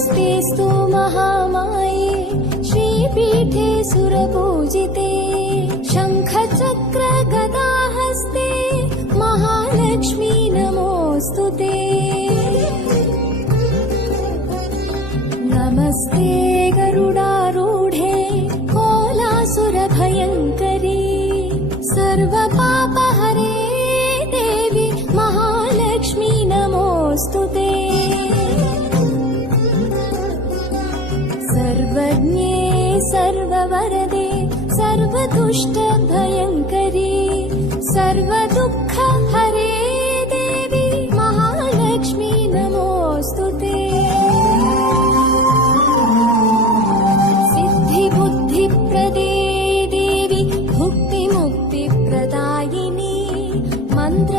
नमस्तेऽस्तु महामाये श्रीपीठे सुरपूजिते शङ्खचक्र गदाहस्ते महालक्ष्मी नमोऽस्तु ते। नमस्ते गरुडारूढे कोलासुरभयङ्करी सर्वपापहरे देवी महालक्ष्मी नमोऽस्तु ते। सर्वज्ञे सर्ववरदे सर्वदुष्ट